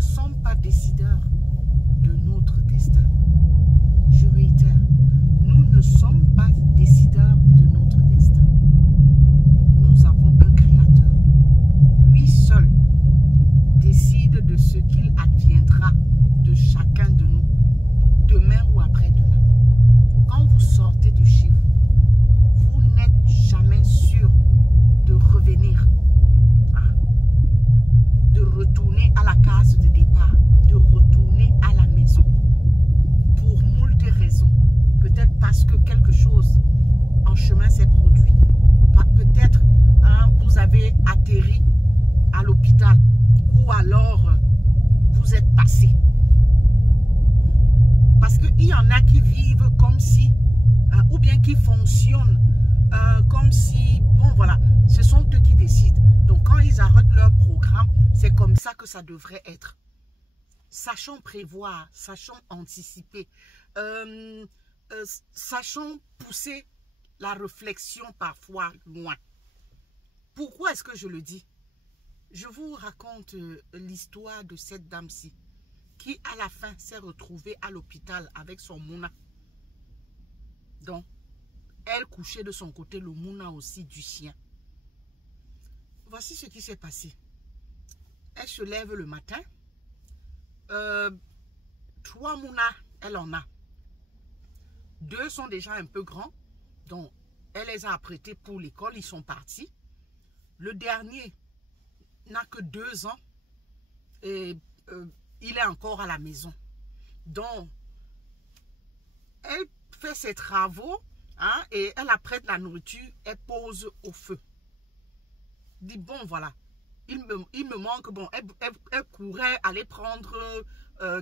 ne sommes pas décideurs de notre destin. Je réitère, nous ne sommes pas décideurs de notre destin. Nous avons un créateur. Lui seul décide de ce qu'il adviendra de chacun de nous, demain ou après-demain. Quand vous sortez de chez vous, vous n'êtes jamais sûr de revenir, hein? De retourner à la case de départ, de retourner à la maison. Pour moult raisons. Peut-être parce que quelque chose en chemin s'est produit. Peut-être vous avez atterri à l'hôpital ou alors vous êtes passé. Parce qu'il y en a qui vivent comme si, ou bien qui fonctionnent comme si, bon voilà, ce sont eux qui décident. Donc quand ils arrêtent leur programme, c'est comme ça que ça devrait être. Sachons prévoir, sachons anticiper, sachons pousser la réflexion parfois loin. Pourquoi est-ce que je le dis? Je vous raconte l'histoire de cette dame-ci qui à la fin s'est retrouvée à l'hôpital avec son mouna. Donc, elle couchait de son côté le mouna aussi du sien. Voici ce qui s'est passé. Elle se lève le matin. 3 mounas, elle en a. 2 sont déjà un peu grands. Donc, elle les a apprêtés pour l'école. Ils sont partis. Le dernier n'a que 2 ans. Et il est encore à la maison. Donc, elle fait ses travaux. Hein, et elle apprête la nourriture. Elle pose au feu. Dit, bon, voilà. Il me manque, bon, elle courait aller prendre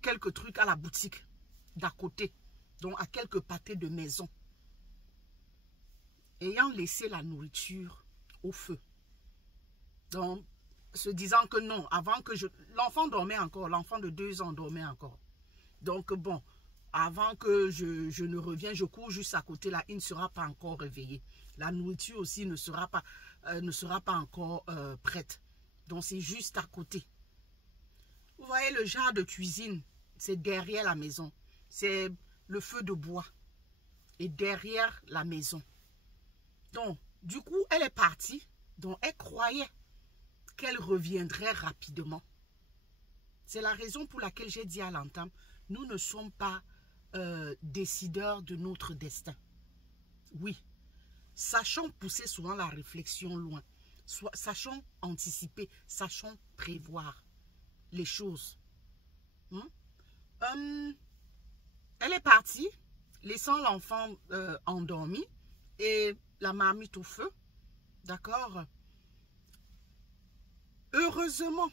quelques trucs à la boutique d'à côté. Donc, à quelques pâtés de maison. Ayant laissé la nourriture au feu. Donc, se disant que non, avant que je... L'enfant dormait encore, l'enfant de 2 ans dormait encore. Donc, bon, avant que je ne revienne, je cours juste à côté là, il ne sera pas encore réveillé. La nourriture aussi ne sera pas encore prête. Donc, c'est juste à côté. Vous voyez, le genre de cuisine, c'est derrière la maison. C'est le feu de bois. Et derrière la maison. Donc, du coup, elle est partie. Donc, elle croyait qu'elle reviendrait rapidement. C'est la raison pour laquelle j'ai dit à l'entame, nous ne sommes pas décideurs de notre destin. Oui, sachons pousser souvent la réflexion loin. Sachons anticiper, sachons prévoir les choses. Elle est partie, laissant l'enfant endormi et la marmite au feu. D'accord? Heureusement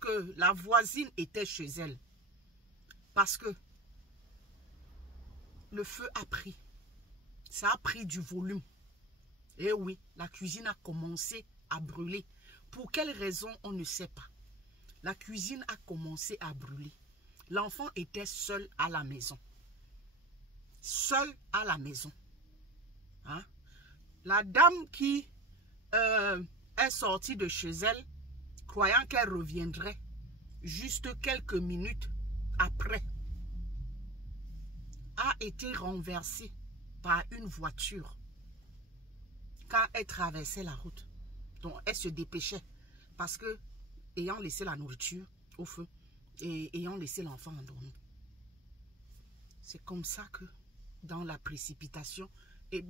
que la voisine était chez elle. Parce que le feu a pris. Ça a pris du volume. Et oui, la cuisine a commencé à brûler. Pour quelle raison, on ne sait pas. La cuisine a commencé à brûler. L'enfant était seul à la maison. Seul à la maison. Hein? La dame qui est sortie de chez elle, croyant qu'elle reviendrait juste quelques minutes après, a été renversée par une voiture quand elle traversait la route. Donc, elle se dépêchait parce que, ayant laissé la nourriture au feu et ayant laissé l'enfant endormi. C'est comme ça que, dans la précipitation, et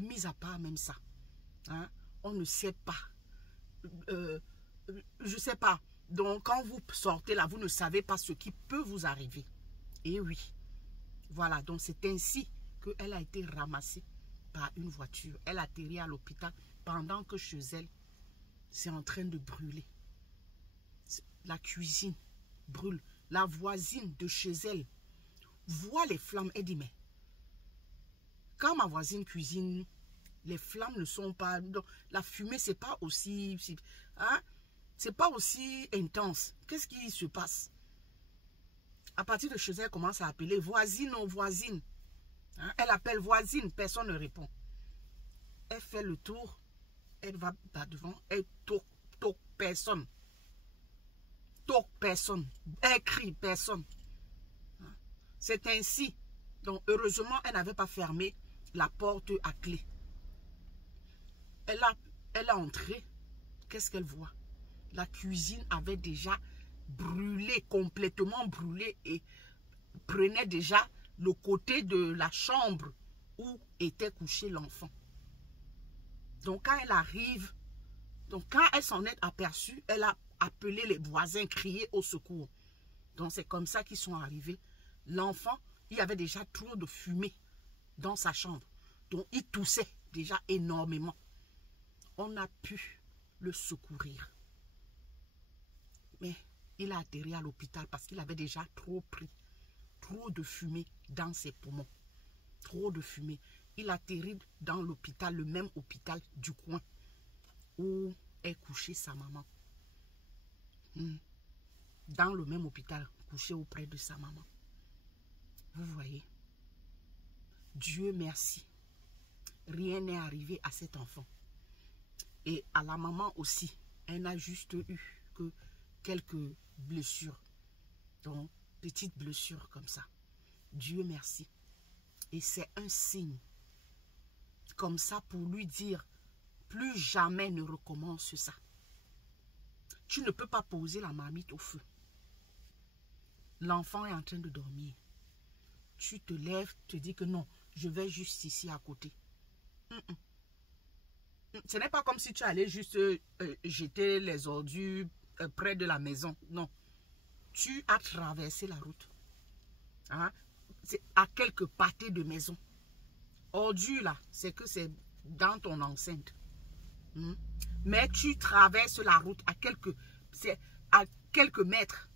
mis à part même ça, hein, on ne sait pas. Je ne sais pas. Donc, quand vous sortez là, vous ne savez pas ce qui peut vous arriver. Et oui. Voilà, donc c'est ainsi qu'elle a été ramassée par une voiture. Elle atterrit à l'hôpital pendant que chez elle, c'est en train de brûler. La cuisine brûle. La voisine de chez elle voit les flammes. Elle dit, mais quand ma voisine cuisine, les flammes ne sont pas... Donc, la fumée, c'est pas aussi... Hein, c'est pas aussi intense. Qu'est-ce qui se passe? À partir de chez elle, elle commence à appeler voisine ou voisine. Hein? Elle appelle voisine, personne ne répond. Elle fait le tour, elle va devant, elle toque, personne. toque personne, écrit personne. C'est ainsi. Donc, heureusement, elle n'avait pas fermé la porte à clé. Elle est entrée. Qu'est-ce qu'elle voit? La cuisine avait déjà brûlé, complètement brûlé, et prenait déjà le côté de la chambre où était couché l'enfant. Donc, quand elle arrive, donc quand elle s'en est aperçue, elle a appelé les voisins, crié au secours. Donc, c'est comme ça qu'ils sont arrivés. L'enfant, il y avait déjà trop de fumée dans sa chambre. Donc, il toussait déjà énormément. On a pu le secourir. Mais il a atterri à l'hôpital parce qu'il avait déjà trop pris. Trop de fumée dans ses poumons. Trop de fumée. Il atterrit dans l'hôpital, le même hôpital du coin où est couchée sa maman. Dans le même hôpital, couché auprès de sa maman. Vous voyez, Dieu merci, rien n'est arrivé à cet enfant. Et à la maman aussi, elle n'a juste eu que quelques blessures. Donc, petites blessures comme ça. Dieu merci. Et c'est un signe comme ça pour lui dire, plus jamais ne recommence ça. Tu ne peux pas poser la marmite au feu. L'enfant est en train de dormir. Tu te lèves, te dis que non, je vais juste ici à côté. Ce n'est pas comme si tu allais juste jeter les ordures près de la maison. Non. Tu as traversé la route. Hein? C'est à quelques pâtés de maison. Ordures là, c'est que c'est dans ton enceinte. Mais tu traverses la route à quelques mètres.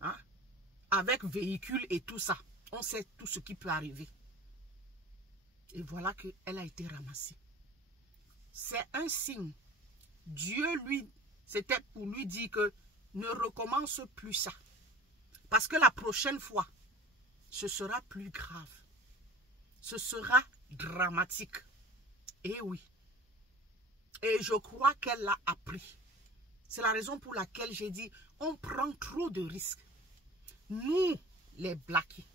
Hein? Avec véhicule et tout ça. On sait tout ce qui peut arriver. Et voilà qu'elle a été ramassée. C'est un signe. Dieu, lui, c'était pour lui dire que ne recommence plus ça. Parce que la prochaine fois, ce sera plus grave. Ce sera dramatique. Et oui. Et je crois qu'elle l'a appris. C'est la raison pour laquelle j'ai dit, on prend trop de risques. Nous, les Blackies,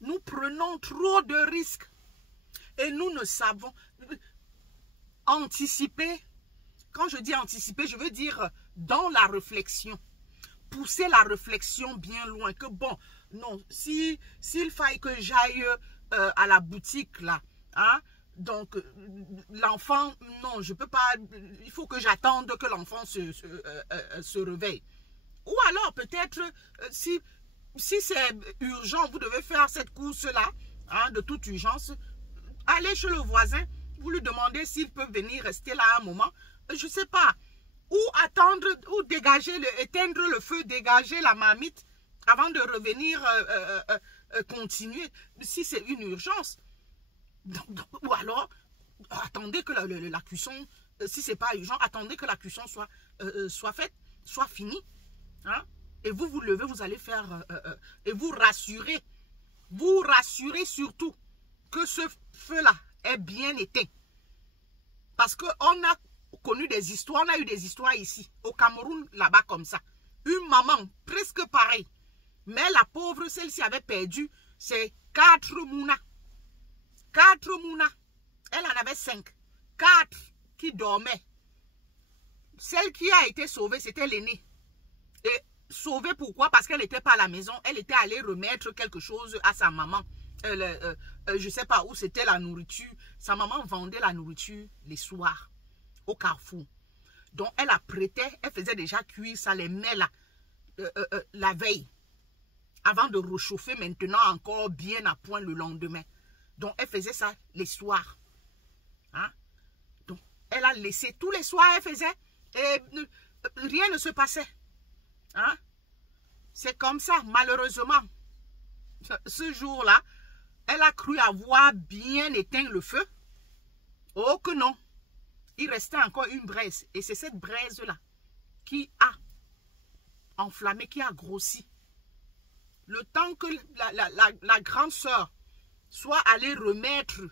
nous prenons trop de risques. Et nous ne savons anticiper. Quand je dis anticiper, je veux dire dans la réflexion. Pousser la réflexion bien loin. Que bon, non, s'il faille que j'aille à la boutique là, hein, donc l'enfant, non, je peux pas, il faut que j'attende que l'enfant se réveille. Ou alors peut-être, si c'est urgent, vous devez faire cette course-là, hein, de toute urgence, allez chez le voisin, vous lui demandez s'il peut venir rester là un moment, je ne sais pas. Ou attendre, ou dégager, éteindre le feu, dégager la marmite avant de revenir continuer, si c'est une urgence. Ou alors, attendez que la cuisson, si ce n'est pas urgent, attendez que la cuisson soit faite, soit finie. Hein? Et vous vous levez, vous allez faire, et vous rassurez surtout que ce feu-là est bien éteint. Parce qu'on a connu des histoires, on a eu des histoires ici, au Cameroun, là-bas comme ça. Une maman, presque pareille. Mais la pauvre, celle-ci avait perdu ses 4 mounas. 4 mounas. Elle en avait 5. 4 qui dormaient. Celle qui a été sauvée, c'était l'aînée. Et sauvée pourquoi? Parce qu'elle n'était pas à la maison. Elle était allée remettre quelque chose à sa maman. Je ne sais pas où c'était la nourriture. Sa maman vendait la nourriture les soirs au carrefour. Donc elle apprêtait, elle faisait déjà cuire ça, les mets là, la veille. Avant de réchauffer maintenant encore bien à point le lendemain. Donc elle faisait ça les soirs. Hein? Donc elle a laissé tous les soirs, elle faisait et rien ne se passait. Hein? C'est comme ça, malheureusement. Ce jour-là, elle a cru avoir bien éteint le feu. Oh que non. Il restait encore une braise. Et c'est cette braise-là qui a enflammé, qui a grossi. Le temps que la grande sœur soit allée remettre,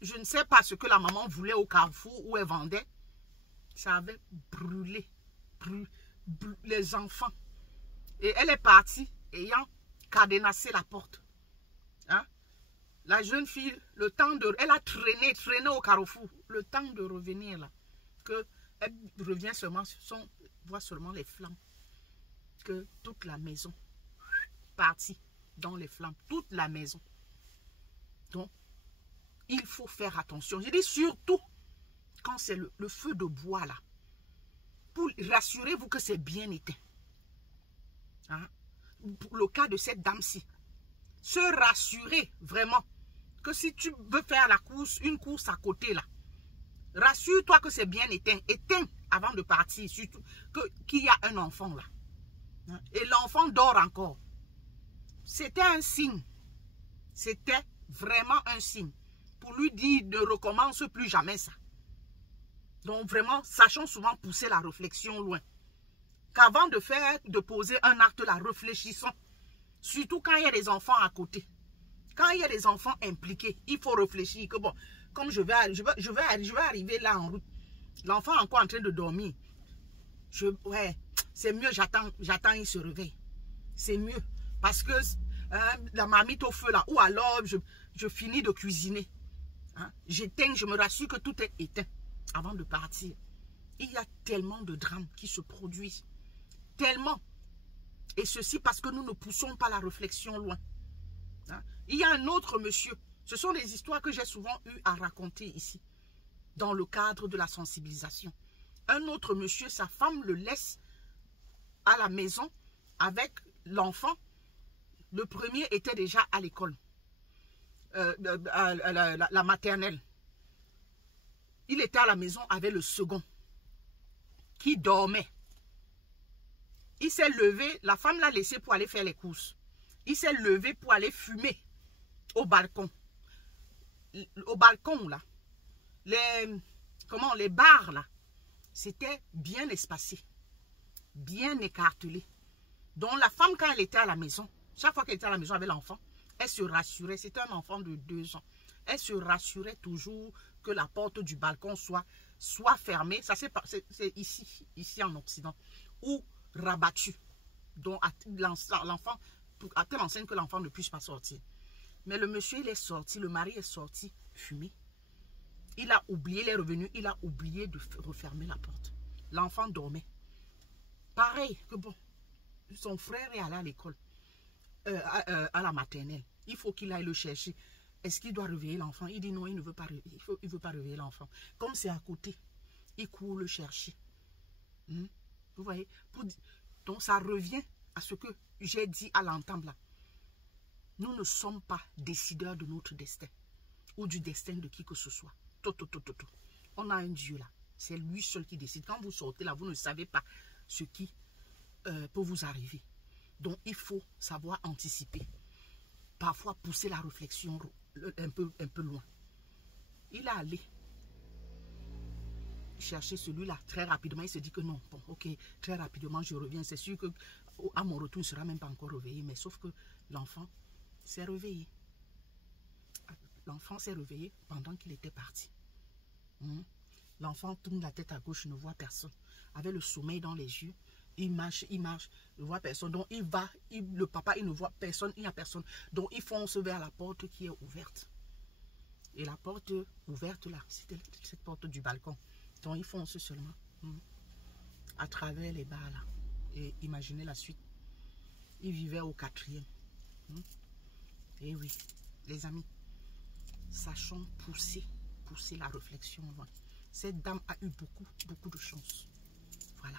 je ne sais pas ce que la maman voulait au carrefour où elle vendait, ça avait brûlé. les enfants. Et elle est partie ayant cadenassé la porte. Hein? La jeune fille, le temps de... Elle a traîné au carrefour. Le temps de revenir là. Que elle revient seulement, voit seulement les flammes. Que toute la maison partie dans les flammes. Toute la maison. Donc, il faut faire attention. Je dis surtout quand c'est le feu de bois là. Pour rassurez-vous que c'est bien éteint. Hein? Pour le cas de cette dame-ci. Se rassurer vraiment que si tu veux faire la course, une course à côté là, rassure-toi que c'est bien éteint. Éteins avant de partir, surtout qu'il y a un enfant là. Hein? Et l'enfant dort encore. C'était un signe. C'était vraiment un signe. Pour lui dire ne recommence plus jamais ça. Donc vraiment, sachons souvent pousser la réflexion loin. Qu'avant de poser un acte là, réfléchissons. Surtout quand il y a des enfants à côté. Quand il y a des enfants impliqués, il faut réfléchir que bon, comme je vais arriver là en route, l'enfant est encore en train de dormir. Ouais, c'est mieux, j'attends, il se réveille. C'est mieux. Parce que la marmite au feu là, ou alors je finis de cuisiner. Hein? J'éteins, je me rassure que tout est éteint avant de partir. Il y a tellement de drames qui se produisent. Tellement. Et ceci parce que nous ne poussons pas la réflexion loin. Hein? Il y a un autre monsieur. Ce sont des histoires que j'ai souvent eu à raconter ici. Dans le cadre de la sensibilisation. Un autre monsieur, sa femme le laisse à la maison avec l'enfant. Le premier était déjà à l'école. La maternelle. Il était à la maison avec le second. Qui dormait. Il s'est levé, la femme l'a laissé pour aller faire les courses. Il s'est levé pour aller fumer au balcon. Au balcon, là. Les bars, là, c'était bien espacé. Bien écartelé. Donc, la femme, quand elle était à la maison, chaque fois qu'elle était à la maison avec l'enfant, elle se rassurait. C'était un enfant de 2 ans. Elle se rassurait toujours que la porte du balcon soit fermée. Ça, c'est ici en Occident. Ou rabattu. Donc, l'enfant, à telle enseigne que l'enfant ne puisse pas sortir. Mais le monsieur, il est sorti, le mari est sorti fumer. Il a oublié, il est revenu, il a oublié de refermer la porte. L'enfant dormait. Pareil que bon, son frère est allé à l'école, à la maternelle. Il faut qu'il aille le chercher. Est-ce qu'il doit réveiller l'enfant? Il dit non, il ne veut pas, il veut pas réveiller l'enfant. Comme c'est à côté, il court le chercher. Vous voyez? Donc ça revient à ce que j'ai dit à l'entendre là. Nous ne sommes pas décideurs de notre destin ou du destin de qui que ce soit. On a un Dieu là. C'est lui seul qui décide. Quand vous sortez là, vous ne savez pas ce qui peut vous arriver. Donc il faut savoir anticiper. Parfois pousser la réflexion un peu loin. Il est allé chercher celui-là très rapidement. Il se dit que non, bon, ok, très rapidement je reviens. C'est sûr que à mon retour, il ne sera même pas encore réveillé. Mais sauf que l'enfant s'est réveillé. L'enfant s'est réveillé pendant qu'il était parti. L'enfant tourne la tête à gauche, ne voit personne. Avec le sommeil dans les yeux, il marche, ne voit personne. Donc il va, le papa, il ne voit personne, il n'y a personne. Donc il fonce vers la porte qui est ouverte. Et la porte ouverte là, c'était cette porte du balcon. Donc il fonce seulement à travers les barres là. Et imaginez la suite. Il vivait au 4e. Et oui, les amis, sachons pousser la réflexion loin. Cette dame a eu beaucoup de chance. Voilà.